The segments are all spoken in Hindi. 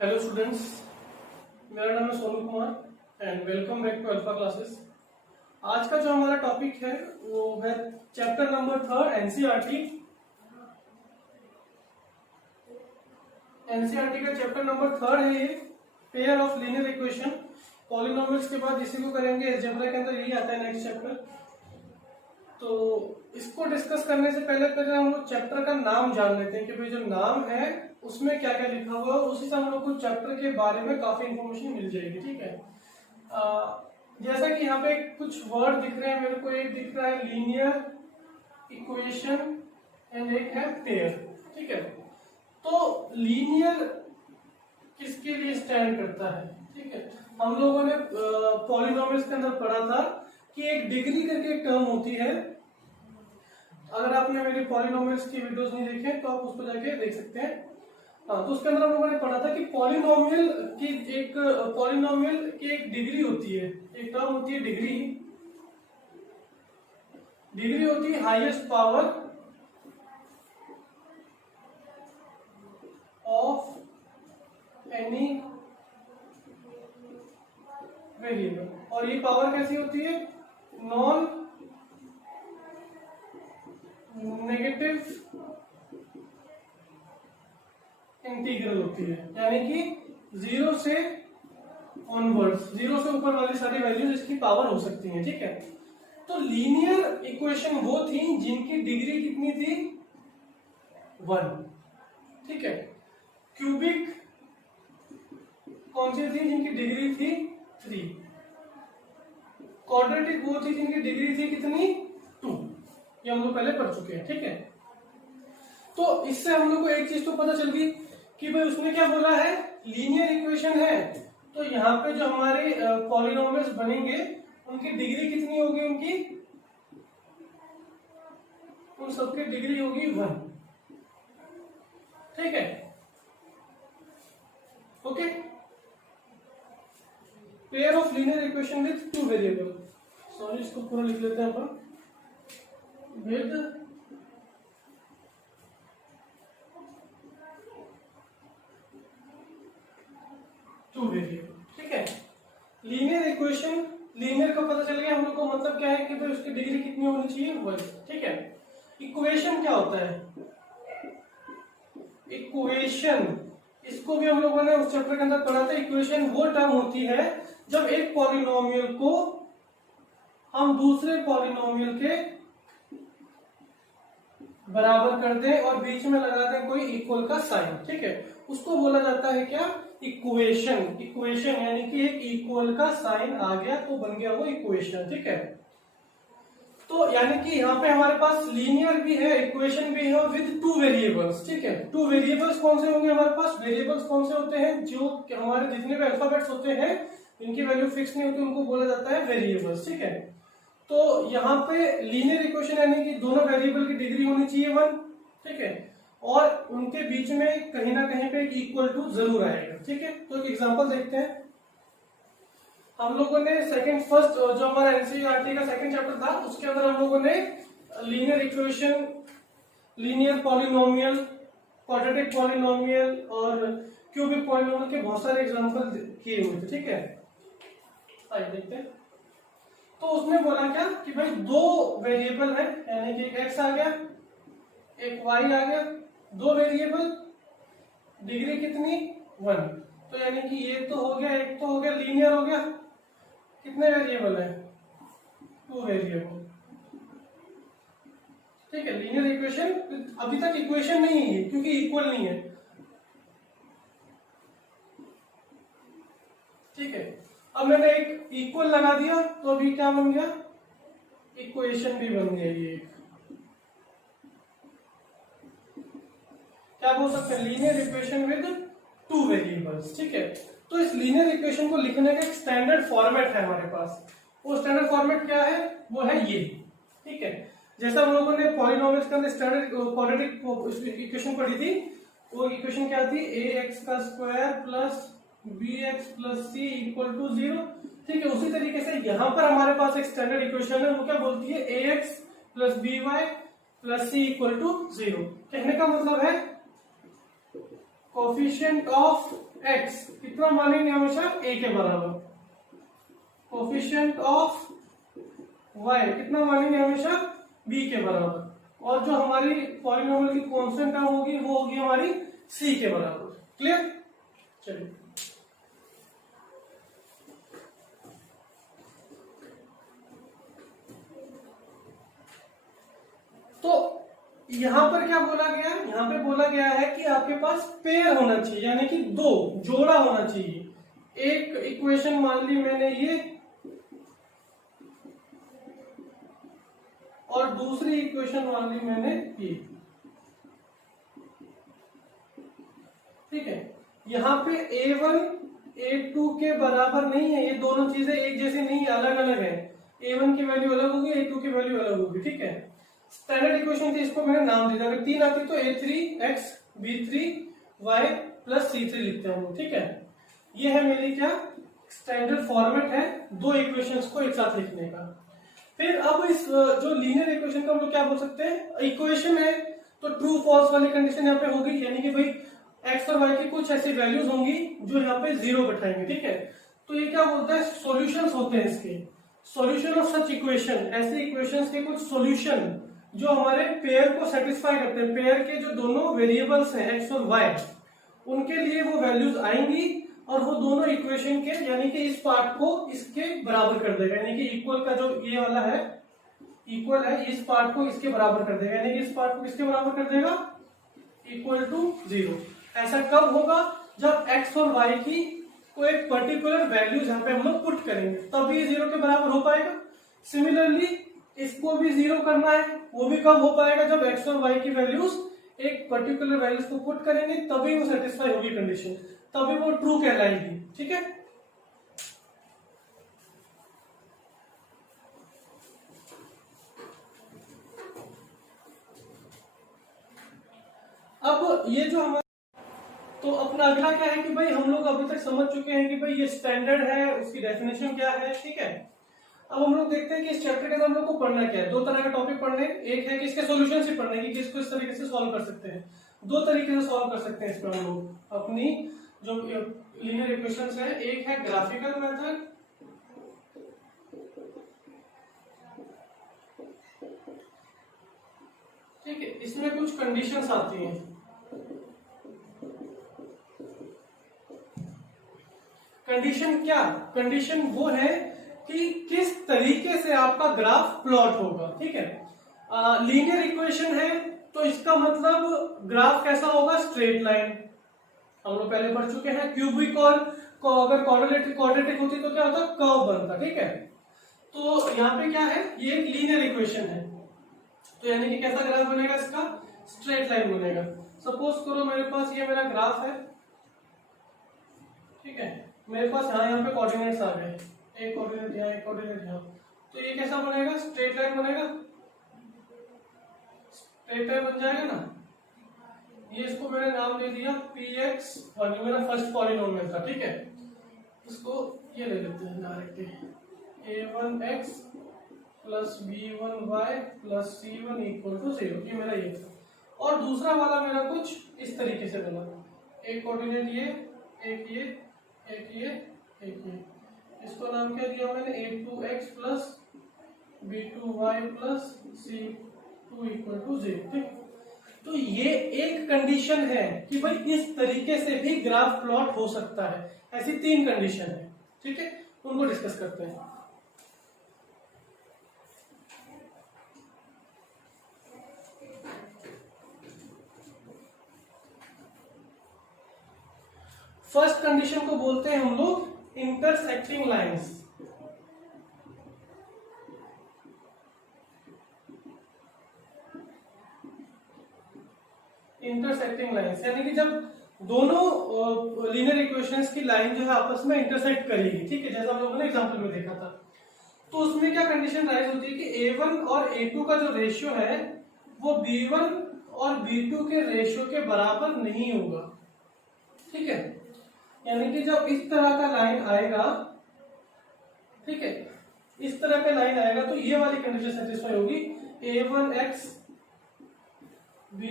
हेलो स्टूडेंट्स, मेरा नाम है Sonu Kumar and welcome back to Alpha Classes. आज का जो हमारा टॉपिक है वो है चैप्टर नंबर 3 एनसीईआरटी। एनसीईआरटी का चैप्टर नंबर 3 है ये, pair of linear equation. Polynomials के बाद इसी को करेंगे, अलजेब्रा के अंदर यही आता है नेक्स्ट चैप्टर। तो इसको डिस्कस करने से पहले हम लोग चैप्टर का नाम जान लेते हैं कि भाई जो नाम है उसमें क्या क्या लिखा हुआ है, उसी से हम लोग को चैप्टर के बारे में काफी इंफॉर्मेशन मिल जाएगी। ठीक है, जैसा कि यहाँ पे कुछ वर्ड दिख रहे हैं मेरे को, एक दिख रहा है लीनियर इक्वेशन एंड एक है पेयर। ठीक है, तो लीनियर किसके लिए स्टैंड करता है? ठीक है, हम लोगों ने पॉलिनोमियल्स के अंदर पढ़ा था कि एक डिग्री करके एक टर्म होती है। अगर आपने मेरी पॉलिनोमियल्स की वीडियोस नहीं देखे तो आप उसको जाके देख सकते हैं। हाँ, तो उसके अंदर हम लोगों ने पढ़ा था कि पॉलिनोमियल की एक डिग्री होती है, एक टर्म होती है डिग्री। डिग्री होती है highest power of any variable, और ये पावर कैसी होती है? नॉन नेगेटिव इंटीग्रल होती है, यानी कि जीरो से ऑनवर्ड्स, जीरो से ऊपर वाली सारी वैल्यूज इसकी पावर हो सकती हैं। ठीक है, तो लीनियर इक्वेशन वो थी जिनकी डिग्री कितनी थी? 1। ठीक है, क्यूबिक कौन सी थी जिनकी डिग्री थी 3। क्वाड्रेटिक वो थी जिनकी डिग्री थी कितनी? 2। ये हम लोग पहले पढ़ चुके हैं। ठीक है, तो इससे हम लोग को एक चीज तो पता चल गई कि भाई उसने क्या बोला है, लीनियर इक्वेशन है तो यहाँ पे जो हमारे पॉलिनोमियल्स बनेंगे उनकी डिग्री कितनी होगी? उन सबकी डिग्री होगी 1। ठीक है, okay. Pair of linear equation with 2 variable, sorry इसको पूरा लिख लेते हैं अपन, विद टू वेरिएबल। ठीक है, लीनियर इक्वेशन, लीनियर का पता चल गया हम लोग को, मतलब क्या है कि भाई उसकी डिग्री कितनी होनी चाहिए? 1। ठीक है, इक्वेशन क्या होता है? इक्वेशन, इसको भी हम लोगों ने उस चैप्टर के अंदर पढ़ा था। इक्वेशन वो टर्म होती है जब एक पॉलिनोमियल को हम दूसरे पॉलिनोमियल के बराबर कर दें और बीच में लगा दें कोई इक्वल का साइन। ठीक है, उसको बोला जाता है क्या? इक्वेशन। इक्वेशन यानी कि एक इक्वल का साइन आ गया तो बन गया वो इक्वेशन। ठीक है, तो यानी कि यहाँ पे हमारे पास लीनियर भी है, इक्वेशन भी है विद 2 वेरिएबल्स। ठीक है, 2 वेरिएबल्स कौन से होंगे हमारे पास? वेरिएबल्स कौन से होते हैं? जो हमारे जितने भी अल्फाबेट्स होते हैं इनकी वैल्यू फिक्स नहीं होती, उनको बोला जाता है वेरिएबल्स। ठीक है, तो यहाँ पे लीनियर इक्वेशन यानी कि दोनों वेरिएबल की डिग्री होनी चाहिए 1। ठीक है, और उनके बीच में कहीं ना कहीं पे इक्वल टू जरूर आएगा। ठीक है, तो एक एग्जांपल देखते हैं। हम लोगों ने फर्स्ट जो हमारा एनसीईआरटी का सेकंड चैप्टर था उसके अंदर हम लोगों ने linear equation, linear polynomial, quadratic polynomial और क्यूबिक पॉलिनोमियल के बहुत सारे एग्जांपल किए हुए थे। ठीक है, आइए देखते हैं। तो उसमें बोला क्या कि भाई 2 वेरिएबल है, यानी कि एक x आ गया एक y आ गया, 2 वेरिएबल, डिग्री कितनी? 1। तो यानी कि ये तो हो गया, एक तो हो गया लीनियर हो गया। कितने वेरिएबल है? 2 वेरिएबल। ठीक है, लीनियर इक्वेशन अभी तक इक्वेशन नहीं है क्योंकि इक्वल नहीं है। ठीक है, अब मैंने एक इक्वल लगा दिया तो अभी क्या बन गया? इक्वेशन भी बन गया। ये क्या बोल सकते हैं? Linear equation with 2 variables. ठीक है, तो इस लीनियर इक्वेशन को लिखने का एक स्टैंडर्ड फॉर्मेट है हमारे पास। वो स्टैंडर्ड फॉर्मेट क्या है? वो है ये। ठीक है, जैसा हम लोगों ने पॉलिनोमियल्स के अंदर स्टैंडर्ड क्वाड्रेटिक इक्वेशन पढ़ी थी, वो इक्वेशन क्या थी? ax का square plus bx plus c equal to 0। ठीक है, उसी तरीके से यहाँ पर हमारे पास एक स्टैंडर्ड इक्वेशन है, वो क्या बोलती है? ax plus by plus c equal to 0। कहने का मतलब है कोफिशिएंट ऑफ एक्स कितना मानेंगे हमेशा ए के बराबर, कोफिशिएंट ऑफ वाई कितना मानेंगे हमेशा बी के बराबर, और जो हमारी पॉलिनोमियल की कांस्टेंट टर्म होगी वो होगी हमारी सी के बराबर। क्लियर? चलिए तो यहां पर क्या बोला गया है, यहां पे बोला गया है कि आपके पास पेयर होना चाहिए, यानी कि दो जोड़ा होना चाहिए। एक इक्वेशन मान ली मैंने ये, और दूसरी इक्वेशन मान ली मैंने ये। ठीक है, यहां पे a1 a2 के बराबर नहीं है, ये दोनों चीजें एक जैसी नहीं है, अलग अलग है। a1 की वैल्यू अलग होगी, a2 की वैल्यू अलग होगी। ठीक है, स्टैंडर्ड इक्वेशन थी, इसको मैंने नाम दे दिया। अगर 3 आती तो a3x b3y प्लस c3 लिखते हैं हम। ठीक है, ये है मेरी क्या स्टैंडर्ड फॉर्मेट है दो इक्वेशंस को एक साथ लिखने का। फिर अब इस जो लीनियर इक्वेशन का हम लोग क्या बोल सकते हैं, इक्वेशन है तो ट्रू फॉल्स वाली कंडीशन यहाँ पे होगी, यानी कि भाई एक्स और वाई की कुछ ऐसी वैल्यूज होंगी जो यहाँ पे जीरो बैठाएंगे। ठीक है, तो ये क्या बोलता है, सॉल्यूशंस होते हैं इसके, सॉल्यूशन ऑफ सच इक्वेशन, ऐसे इक्वेशंस के कुछ सॉल्यूशन जो हमारे पेयर को सेटिस्फाई करते हैं, पेयर के जो दोनों वेरिएबल्स हैं एक्स और वाई, उनके लिए वो वैल्यूज आएंगी और वो दोनों इक्वेशन के यानी कि इस पार्ट को इसके बराबर कर देगा, यानी कि इक्वल का जो ये वाला है इक्वल है, इस पार्ट को इसके बराबर कर देगा, यानी कि इस पार्ट को किसके बराबर कर देगा, इक्वल टू जीरो। ऐसा कब होगा, जब एक्स और वाई की कोई एक पर्टिकुलर वैल्यू जहां पे हम लोग पुट करेंगे तभी ये जीरो के बराबर हो पाएगा। सिमिलरली इसको भी जीरो करना है, वो भी कब हो पाएगा, जब एक्स और वाई की वैल्यूज एक पर्टिकुलर वैल्यूज को पुट करेंगे तभी वो सेटिस्फाई होगी कंडीशन, तभी वो ट्रू कहलाएगी। ठीक है, अब ये जो हमारा तो अपना अगला क्या है कि भाई हम लोग अभी तक समझ चुके हैं कि भाई ये स्टैंडर्ड है, उसकी डेफिनेशन क्या है। ठीक है, अब हम लोग देखते हैं कि इस चैप्टर के अंदर हम लोग को पढ़ना क्या है। दो तरह का टॉपिक पढ़ने, एक है कि इसके सॉल्यूशन से पढ़ने की, किसको इस तरीके से सॉल्व कर सकते हैं, दो तरीके से सॉल्व कर सकते हैं इसमें हम लोग अपनी जो लीनियर इक्वेशंस है। एक है ग्राफिकल मेथड, ठीक है, इसमें कुछ कंडीशंस आती हैं। कंडीशन क्या, कंडीशन वो है कि किस तरीके से आपका ग्राफ प्लॉट होगा। ठीक है, लीनियर इक्वेशन है तो इसका मतलब ग्राफ कैसा होगा, स्ट्रेट लाइन, हम लोग पहले पढ़ चुके हैं। क्यूबिक और अगर क्वाड्रेटिक होती तो क्या होता, कर्व बनता। ठीक है, तो यहाँ पे क्या है, ये एक लीनियर इक्वेशन है, तो यानी कि कैसा ग्राफ बनेगा इसका, स्ट्रेट लाइन बनेगा। सपोज करो मेरे पास ये मेरा ग्राफ है, ठीक है, मेरे पास यहाँ पे कोऑर्डिनेट्स आ गए, एक कोऑर्डिनेट यहाँ, एक कोऑर्डिनेट यहाँ, तो ये कैसा बनेगा, स्ट्रेट लाइन बनेगा, स्ट्रेट लाइन बन जाएगा ना। ये इसको मैंने नाम दे दिया px1, ये मेरा फर्स्ट पॉलिनोमियल था। ठीक है, इसको ये ले लेते हैं directly, a1x plus b1y plus c1 equal to 0, ये मेरा ये था। और दूसरा वाला मेरा कुछ इस तरीके से बना, एक कोऑर्डिनेट ये, एक ये, एक ये, एक ये, इसको नाम क्या दिया मैंने, a2x plus b2y plus c2 equal to 0। ठीक, तो ये एक कंडीशन है कि भाई इस तरीके से भी ग्राफ प्लॉट हो सकता है। ऐसी तीन कंडीशन है। ठीक है, उनको डिस्कस करते हैं। फर्स्ट कंडीशन को बोलते हैं हम लोग इंटरसेक्टिंग लाइंस। इंटरसेक्टिंग लाइंस यानी कि जब दोनों लीनियर इक्वेशंस की लाइन जो है आपस में इंटरसेक्ट करेगी। ठीक है, जैसा हम लोगों ने एग्जांपल में देखा था, तो उसमें क्या कंडीशन राइज होती है कि a1 और a2 का जो रेशियो है वो b1 और b2 के रेशियो के बराबर नहीं होगा। ठीक है, यानी कि जब इस तरह का लाइन आएगा, ठीक है, इस तरह का लाइन आएगा तो ये वाली कंडीशन सेटिस्फाई होगी, a1x b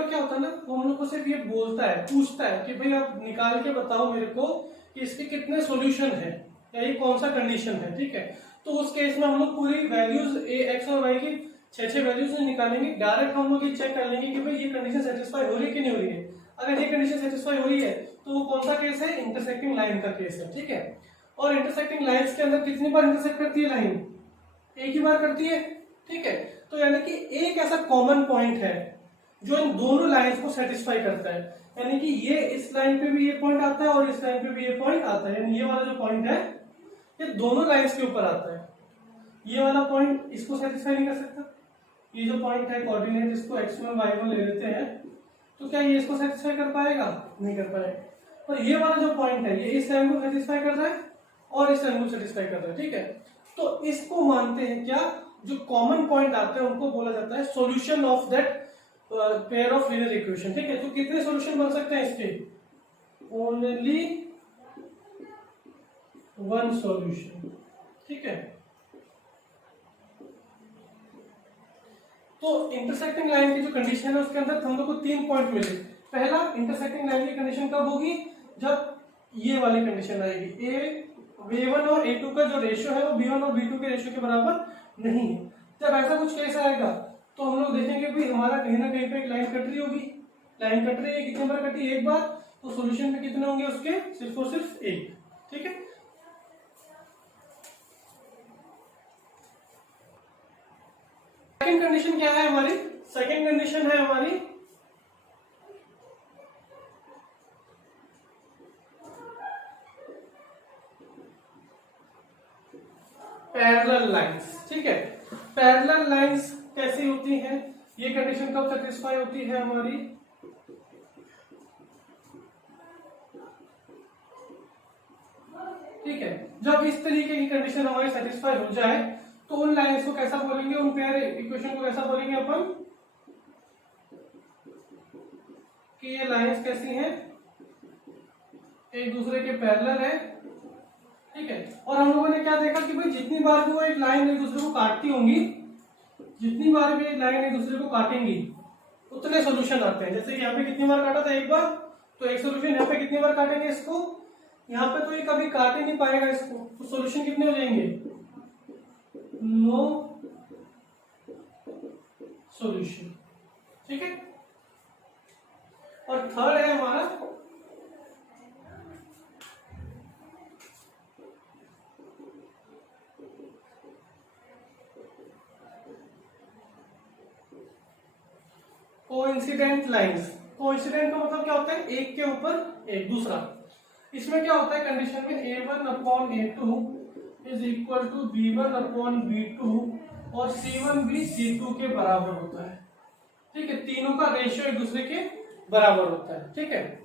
बार क्या होता है ना, वो हम लोग को सिर्फ ये बोलता है, पूछता है कि भाई आप निकाल के बताओ मेरे को कि इसके कितने सॉल्यूशन है या ये कौन सा कंडीशन है, ठीक है। तो उस केस में हम लोग पूरी वैल्यूज एक्स और वाई की 6 वैल्यूज निकालेंगे, डायरेक्ट हम लोग ये चेक कर लेंगे कि भाई ये कंडीशन सेटिस्फाई हो रही है कि नहीं हो रही है। अगर ये कंडीशन सेटिस्फाई हो रही है तो वो कौन सा केस है, इंटरसेक्टिंग लाइन का केस है, ठीक है। और इंटरसेक्टिंग लाइंस के अंदर कितनी बार इंटरसेक्ट करती है लाइन, एक ही बार करती है, ठीक है। तो यानी कि एक ऐसा कॉमन पॉइंट है जो इन दोनों लाइंस को सेटिस्फाई करता है, यानी कि ये इस लाइन पे भी ये पॉइंट आता है और इस लाइन पे भी ये पॉइंट आता है, यानी ये वाला जो पॉइंट है ये दोनों लाइंस के ऊपर आता है। ये वाला पॉइंट इसको सेटिस्फाई नहीं कर सकता, ये जो पॉइंट है कोऑर्डिनेट इसको x1 y1 ले लेते हैं, तो क्या ये इसको सेटिस्फाई कर पाएगा, नहीं कर पाएगा। और ये वाला जो पॉइंट है ये इस लाइन को सेटिस्फाई कर रहा है और इस लाइन को सेटिस्फाई कर रहा है, ठीक है। तो इसको मानते हैं क्या, जो कॉमन पॉइंट आते हैं उनको बोला जाता है solution of that pair of linear equation, ठीक है। तो कितने सॉल्यूशन बन सकते हैं इसके, ओनली वन सॉल्यूशन, ठीक है। तो इंटरसेक्टिंग लाइन की जो कंडीशन है उसके अंदर हम लोग को 3 पॉइंट मिले। पहला, इंटरसेक्टिंग लाइन की कंडीशन कब होगी, जब ये वाली कंडीशन आएगी, a1 और a2 का जो रेशियो है वो b1 और b2 के रेशियो के बराबर नहीं है। जब ऐसा कुछ केस आएगा तो हम लोग देखेंगे भी हमारा कहीं ना कहीं पे एक लाइन कट रही होगी, लाइन कट रही है, कितने बार कटी, एक बार, तो सॉल्यूशन में कितने होंगे उसके, सिर्फ और सिर्फ एक, ठीक है। सेकंड कंडीशन क्या है हमारी, सेकंड कंडीशन है हमारी पैरेलल लाइंस, ठीक है। पैरेलल लाइंस कैसी होती हैं, ये कंडीशन कब सेटिस्फाई होती है हमारी, ठीक है, जब इस तरीके की कंडीशन हमारी सेटिस्फाई हो जाए तो उन लाइंस को कैसा बोलेंगे, उन पेयर इक्वेशन को कैसा बोलेंगे अपन, कि ये लाइंस कैसी हैं, एक दूसरे के पैरेलल है, ठीक है। और हम लोगों ने क्या देखा कि भाई जितनी बार भी वो एक लाइन एक दूसरे को काटती होंगी, जितनी बार भी लाइन एक दूसरे को काटेंगी उतने सॉल्यूशन आते हैं। जैसे यहाँ पे कितनी बार काटा था, एक बार, तो एक सॉल्यूशन, यहाँ पे कितनी बार काटेंगे इसको, यहाँ पे तो ये कभी काट ही नहीं पाएगा इसको, तो सॉल्यूशन कितने हो जाएंगे, नो सॉल्यूशन, ठीक है। और थर्ड है हमारा कोइंसिडेंट लाइंस। कोइंसिडेंट का मतलब क्या होता है, एक के ऊपर एक दूसरा। इसमें क्या होता है कंडीशन में, a1 upon a2 is equal to b1 upon b2 और c1 भी c2 के बराबर होता है, ठीक है। तीनों का रेशियो एक दूसरे के बराबर होता है, ठीक है।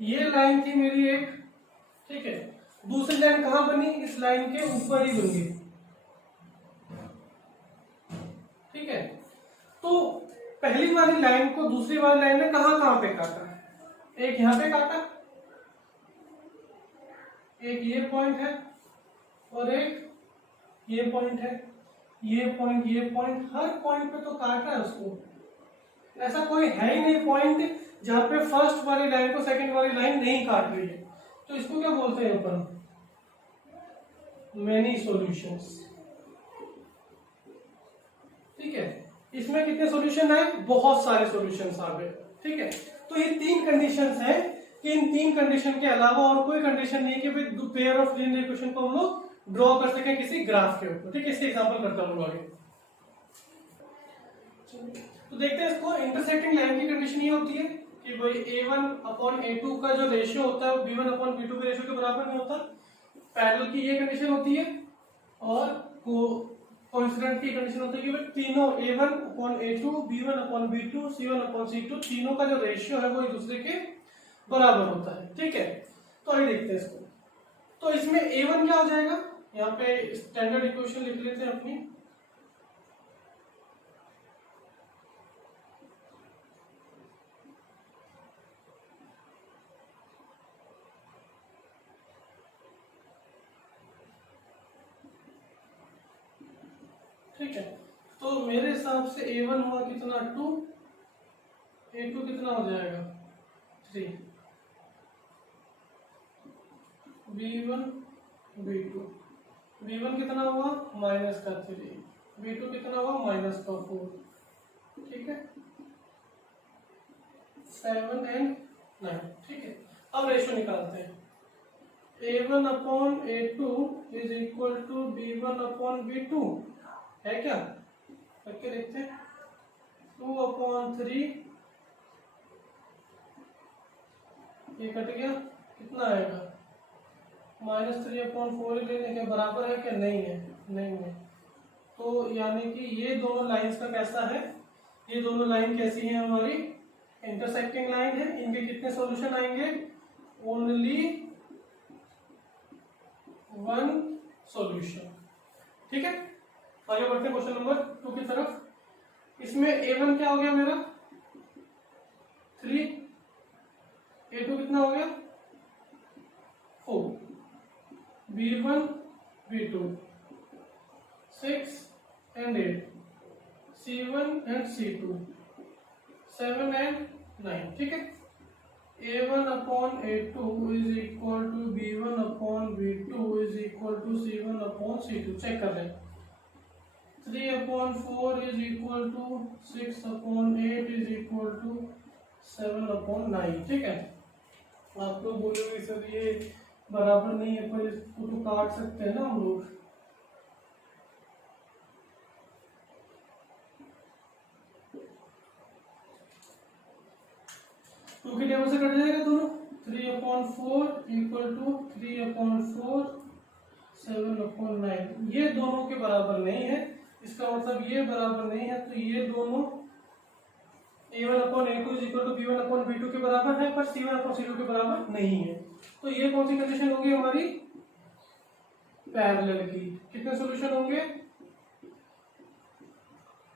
ये लाइन थी मेरी एक, ठीक है। दूसरी लाइन कहां बनी, इस लाइन के ऊपर ही बन गई, ठीक है। तो पहली वाली लाइन को दूसरी वाली लाइन ने कहां पे काटा, एक यहां पे काटा, एक ये पॉइंट है और एक ये पॉइंट है, ये पॉइंट हर पॉइंट पे तो काट रहा है उसको। ऐसा कोई है ही नहीं पॉइंट जहां पे फर्स्ट वाली लाइन को सेकंड वाली लाइन नहीं काट रही है, तो इसको क्या बोलते हैं अपन, मेनी सॉल्यूशंस, ठीक है। इसमें कितने सॉल्यूशन है, बहुत सारे सॉल्यूशंस आ गए, ठीक है। तो ये 3 कंडीशंस हैं कि इन 3 कंडीशन के अलावा और कोई कंडीशन नहीं कि भाई पेयर ऑफ लीनियर इक्वेशन को हम लोग ड्रॉ कर सके किसी ग्राफ के ऊपर, ठीक है। इसके एग्जांपल करता हूं आगे। तो देखते हैं इसको, इंटरसेक्टिंग लाइन की कंडीशन ये होती है कि भाई a1 अपॉन a2 का जो रेशियो होता है वो b1 अपॉन b2 के रेशियो के बराबर नहीं होता। पैरेलल की ये कंडीशन होती है और कोइंसिडेंट की कंडीशन होती है कि भाई तीनों a1 upon a2, b1 upon b2, c1 upon c2 तीनों का जो रेशियो है वो एक दूसरे के बराबर होता है, ठीक है। तो आइए देखते हैं इसको। तो इसमें a1 क्या हो जाएगा, यहाँ पे स्टैंडर्ड इक्वेशन लिख लेते हैं अपनी, ठीक है। तो मेरे हिसाब से A1 हुआ कितना 2, A2 कितना हो जाएगा 3, B1 B2, B1 कितना हुआ -3, B2 कितना हुआ -4, ठीक है 7 और 9, ठीक है। अब रेशियो निकालते हैं। A1/A2 is equal to B1/B2 है क्या, करके देखते हैं। 2/3 ये कट गया, कितना आएगा -3/4 लेने के बराबर है क्या, नहीं है, नहीं है। तो यानी कि ये दोनों लाइंस का कैसा है, ये दोनों लाइन कैसी है हमारी, इंटरसेक्टिंग लाइन है। इनके कितने सॉल्यूशन आएंगे, ओनली 1 सॉल्यूशन, ठीक है। आगे बढ़ते हैं क्वेश्चन नंबर 2 की तरफ। इसमें A1 क्या हो गया मेरा 3, A2 कितना हो गया 4, B1 B2 6 and 8, C1 and C2 7 and 9, ठीक है। A1/A2 is equal to B1/B2 is equal to C1/C2, check कर लें। 3/4 is equal to 6/8 is equal to 7/9, ठीक है। आप लोग बोलोगे सर ये बराबर नहीं है, पर इसको तो काट सकते हैं ना हम लोग। टू के टेबल से कट जाएगा दोनों। 3/4 इक्वल टू 3/4 7/9, ये दोनों के बराबर नहीं है, इसका मतलब ये बराबर नहीं है। तो ये दोनों A1/A2 is equal to B1/B2 के बराबर है, पर C1/C2 के बराबर नहीं है। तो ये कौन सी कंडीशन होगी हमारी, पैरेलल की। कितने सॉल्यूशन होंगे,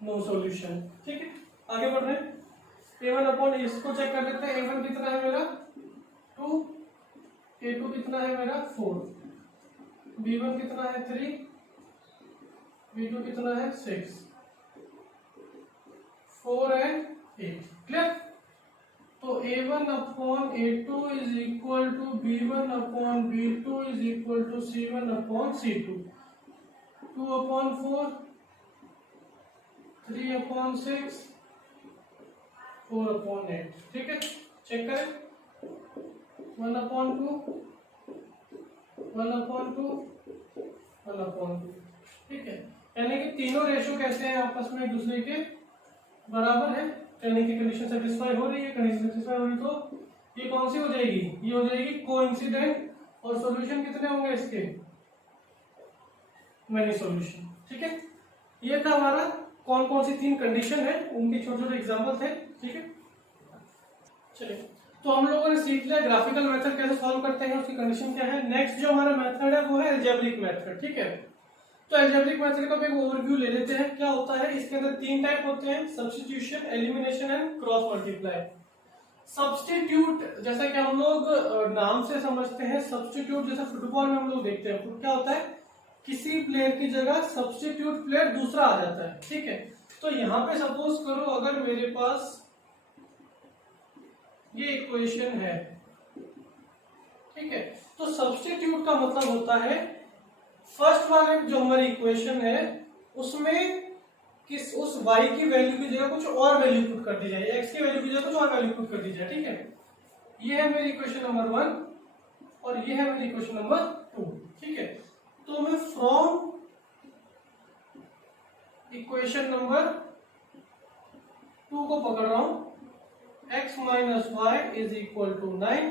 नो सॉल्यूशन, ठीक है। आगे बढ़ रहे हैं। A1 इसको चेक कर लेते हैं। A1 कितना है मेरा 2, A2 कितना है मेरा 4, B1 कितना है 3, B2 कितना है 6, 4 and 8, क्लियर। तो A1/A2 is equal to B1/B2 is equal to C1/C2, 2/4 3/6 4/8, ठीक है। चेक करें। 1/2 1/2 1/2, ठीक है। यानी कि तीनों रेशियो कैसे हैं, आपस में एक दूसरे के बराबर है। यानी कि कंडीशन सेटिस्फाई हो रही है। कंडीशन सेटिस्फाई हो रही तो ये कौन सी हो जाएगी, ये हो जाएगी कोइंसिडेंट। और सॉल्यूशन कितने होंगे इसके, मेनी सॉल्यूशन, ठीक है। ये था हमारा कौन कौन सी 3 कंडीशन है, उनके छोटे छोटे एग्जाम्पल थे, ठीक है। चलिए, तो हम लोगों ने सीख लिया ग्राफिकल मेथड कैसे सॉल्व करते हैं, उसकी कंडीशन क्या है। नेक्स्ट जो हमारा मेथड है वो है अलजेब्रिक मेथड, ठीक है। तो अलजेब्रिक मेथड का एक ओवरव्यू ले लेते हैं। क्या होता है, इसके अंदर 3 टाइप होते हैं, substitution, elimination and cross multiply. Substitute जैसा कि हम लोग नाम से समझते हैं, सब्स्टिट्यूट जैसे फुटबॉल में हम लोग देखते हैं, क्या होता है, किसी प्लेयर की जगह सब्स्टिट्यूट प्लेयर दूसरा आ जाता है, ठीक है। तो यहां पे सपोज करो अगर मेरे पास ये इक्वेशन है, ठीक है। तो सब्स्टिट्यूट का मतलब होता है फर्स्ट वाले जो हमारी इक्वेशन है उसमें किस उस y की वैल्यू की जगह कुछ और वैल्यू पुट कर दी जाए, x की वैल्यू की जगह कुछ और वैल्यू पुट कर दी जाए, ठीक है। ये है मेरी इक्वेशन नंबर 1 और ये है मेरी इक्वेशन नंबर 2, ठीक है। तो मैं फ्रॉम इक्वेशन नंबर 2 को पकड़ रहा हूं, x minus y is equal to 9।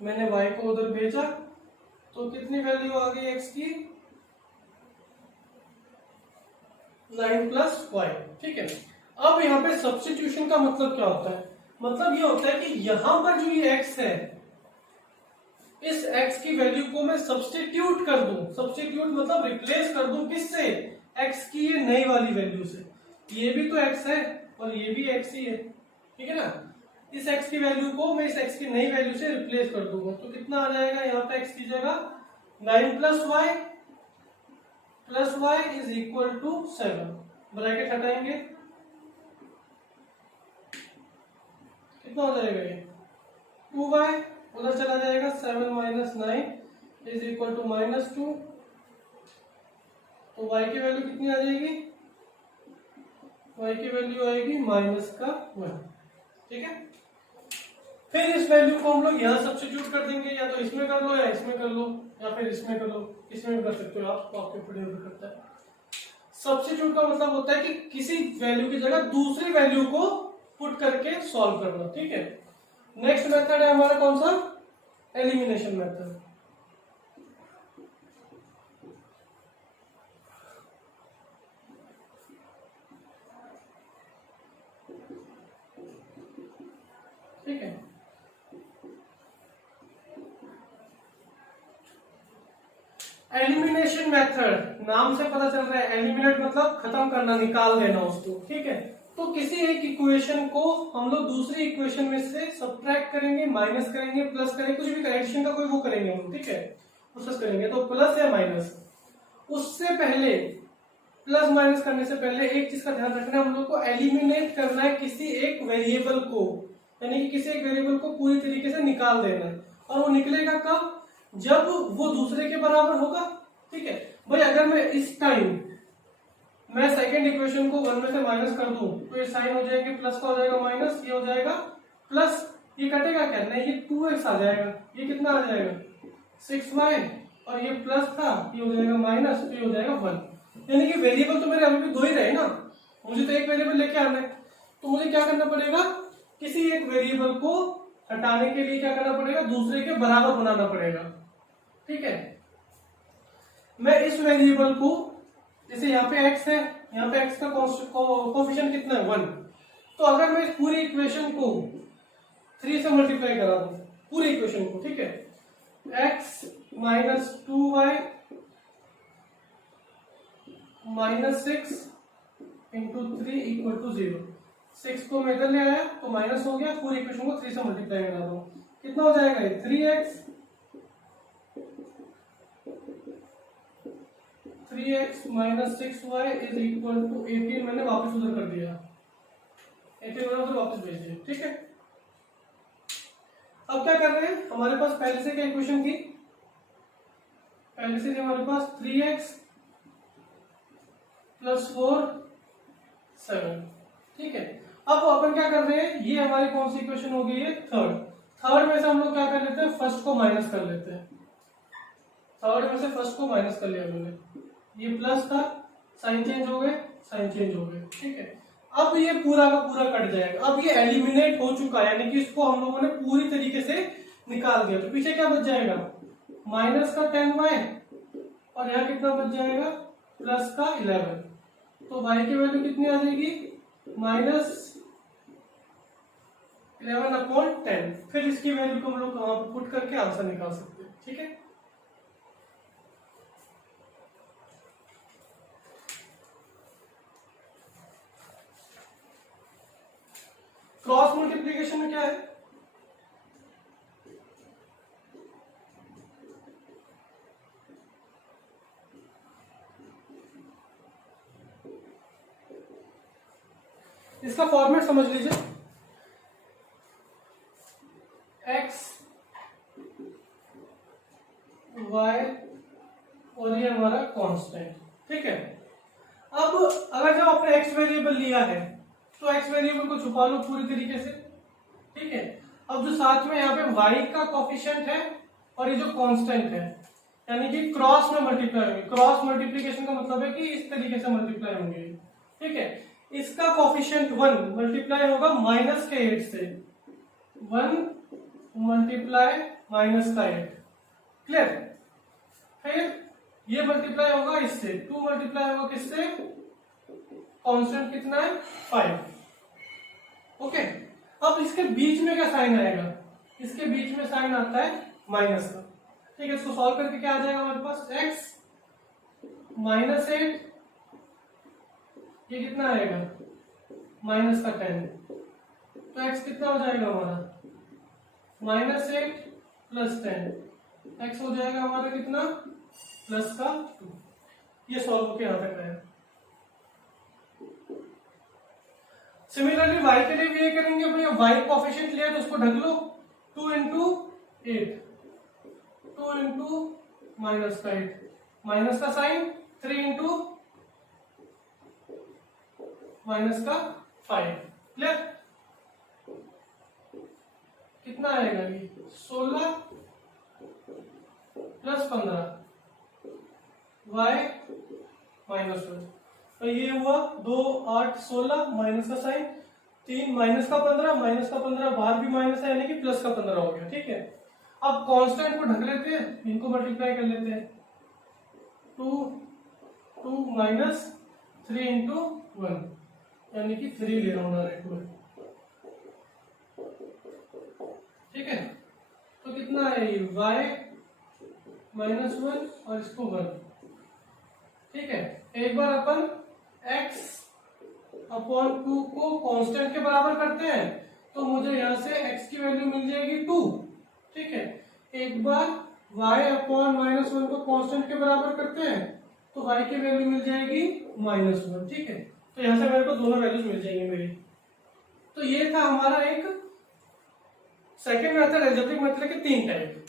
मैंने y को उधर भेजा तो कितनी वैल्यू आ गई x की, 9 प्लस वाई, ठीक है। अब यहाँ पे सब्स्टिट्यूशन का मतलब क्या होता है, मतलब ये होता है कि यहां पर जो ये x है, इस x की वैल्यू को मैं सब्स्टिट्यूट कर दूं। सब्स्टिट्यूट मतलब रिप्लेस कर दूं किससे, x की ये नई वाली वैल्यू से। ये भी तो x है और ये भी x ही है, ठीक है ना। इस x की वैल्यू को मैं इस x की नई वैल्यू से रिप्लेस कर दूंगा तो कितना आ जाएगा, यहाँ पे x की जगह 9 plus y plus y is equal to 7, bracket हटाएंगे, कितना हो जाएगा ये 2y, उधर चला जाएगा 7 माइनस 9 इज इक्वल टू -2, तो y की वैल्यू कितनी आ जाएगी, y की वैल्यू आएगी -1, ठीक है। फिर इस वैल्यू को हम लोग यहाँ सब्स्टिट्यूट कर देंगे, या तो इसमें कर लो या इसमें कर लो या फिर इसमें कर लो, इसमें भी कर सकते हो आप, तो आपके ऊपर निर्भर करता है। सब्स्टिट्यूट का मतलब होता है कि किसी वैल्यू की जगह दूसरी वैल्यू को पुट करके सॉल्व करना, ठीक है। नेक्स्ट मेथड है हमारा कौन सा, एलिमिनेशन मेथड। ठीक है, एलिमिनेशन मेथड नाम से पता चल रहा है, एलिमिनेट मतलब खत्म करना, निकाल देना उसको, ठीक है। तो किसी एक इक्वेशन को हम लोग दूसरी इक्वेशन में से सब्ट्रैक्ट करेंगे, माइनस करेंगे, प्लस करेंगे, कुछ भी एडिशन का कोई वो करेंगे हम, ठीक है, प्रोसेस करेंगे। तो प्लस या माइनस, उससे पहले प्लस माइनस करने से पहले एक चीज का ध्यान रखना है, हम लोग को एलिमिनेट करना है किसी एक वेरिएबल को, यानी कि किसी एक वेरिएबल को पूरी तरीके से निकाल देना है। और वो निकलेगा कब, जब वो दूसरे के बराबर होगा, ठीक है। भाई अगर मैं इस टाइम मैं सेकंड इक्वेशन को 1 में से माइनस कर दूं तो ये साइन हो जाएगा, प्लस का हो जाएगा माइनस, ये हो जाएगा प्लस, ये कटेगा क्या, नहीं ये 2x आ जाएगा, ये कितना आ जाएगा 6y, और ये प्लस था, ये हो जाएगा माइनस, तो ये हो जाएगा 1। यानी कि वेरिएबल तो मेरे अभी भी 2 ही रहे ना, मुझे तो एक वेरिएबल लेके आना है, तो मुझे क्या करना पड़ेगा, किसी एक वेरिएबल को हटाने के लिए क्या करना पड़ेगा, दूसरे के बराबर बनाना पड़ेगा, ठीक है। मैं इस वेरिएबल को, जैसे यहाँ पे x है, यहाँ पे x का कोफिशिएंट कितना है 1, तो अगर मैं इस पूरी इक्वेशन को 3 से मल्टीप्लाई करा दूं, पूरी इक्वेशन को, ठीक है, x minus 2y minus 6 into 3 equal to 0, 6 को मैं इधर ले आया तो माइनस हो गया, पूरी इक्वेशन को 3 से मल्टीप्लाई करा दो, कितना हो जाएगा ये 3x minus 6y is equal to 18, मैंने वापस उधर कर दिया, 18 मैंने उधर वापस भेज दिया, ठीक है। अब क्या कर रहे हैं, हमारे पास पहले से क्या इक्वेशन थी, पहले से हमारे पास 3x प्लस 4 7, ठीक है। अब अपन क्या कर रहे हैं, ये हमारी कौन सी इक्वेशन हो गई है, थर्ड में से हम लोग क्या कर लेते हैं, फर्स्ट को माइनस कर लेते हैं, थर्ड में से फर्स्ट को माइनस कर लिया मैंने, ये प्लस था, साइन चेंज हो गए, साइन चेंज हो गए, ठीक है। अब ये पूरा का पूरा कट जाएगा, अब ये एलिमिनेट हो चुका है, यानी कि इसको हम लोगों ने पूरी तरीके से निकाल दिया, तो पीछे क्या बच जाएगा, माइनस का 10y, और यहाँ कितना बच जाएगा, प्लस का 11, तो y की वैल्यू कितनी आ जाएगी, -11/10। फिर इसकी वैल्यू को हम लोग वहां पर पुट करके आंसर निकाल सकते हैं, ठीक है। क्रॉस मल्टीप्लिकेशन में क्या है, इसका फॉर्मेट समझ लीजिए, x y और ये हमारा कांस्टेंट, ठीक है। अब अगर जब आपने x वेरिएबल लिया है तो x वेरिएबल को छुपा लो पूरी तरीके से, ठीक है। अब जो साथ में यहाँ पे y का कोफिशिएंट है और ये जो कांस्टेंट है, यानी कि क्रॉस में मल्टीप्लाई होंगे, क्रॉस मल्टीप्लिकेशन का मतलब है कि इस तरीके से मल्टीप्लाई होंगे, ठीक है। इसका कोफिशिएंट 1 मल्टीप्लाई होगा माइनस के 8 से, 1 मल्टीप्लाई माइनस का 8, क्लियर। फिर ये मल्टीप्लाई होगा इससे, 2 मल्टीप्लाई होगा किससे, कांस्टेंट कितना है 5, ओके। अब इसके बीच में क्या साइन आएगा, इसके बीच में साइन आता है माइनस का, ठीक है। इसको सॉल्व करके क्या आ जाएगा हमारे पास, x माइनस 8, ये कितना आएगा माइनस का 10, तो x कितना हो जाएगा हमारा -8 प्लस 10, x हो जाएगा हमारा कितना, प्लस का 2। ये सॉल्व होके यहां तक आया। सिमिलरली y के लिए भी ये करेंगे, भैया y कोफिशिएंट लिया तो उसको ढक लो, 2 इंटू 8, 2 इंटू माइनस का 8, माइनस का साइन 3 इंटू माइनस का 5, क्लियर? कितना आएगा ये 16 प्लस 15 y माइनस 1, तो ये हुआ 2 8 16 माइनस का साइन 3 माइनस का 15, माइनस का 15 बाहर भी माइनस है यानी कि प्लस का 15 हो गया, ठीक है। अब कांस्टेंट को ढक लेते हैं, इनको मल्टीप्लाई कर लेते हैं, 2 माइनस 3 इंटू 1 यानी कि 3 ले रहा हूं डायरेक्ट में, ठीक है। तो कितना है ये y माइनस 1 और इसको 1, ठीक है। एक बार अपन x अपॉन 2 को कांस्टेंट के बराबर करते हैं तो मुझे यहां से x की वैल्यू मिल जाएगी 2, ठीक है। एक बार y अपॉन माइनस 1 को कांस्टेंट के बराबर करते हैं तो y की वैल्यू मिल जाएगी माइनस 1, ठीक है। तो यहां से मेरे को दोनों वैल्यूज मिल जाएंगे मेरी। तो ये था हमारा एक सेकेंड मेथड, एल्जेब्रिक मेथड के 3 टाइप।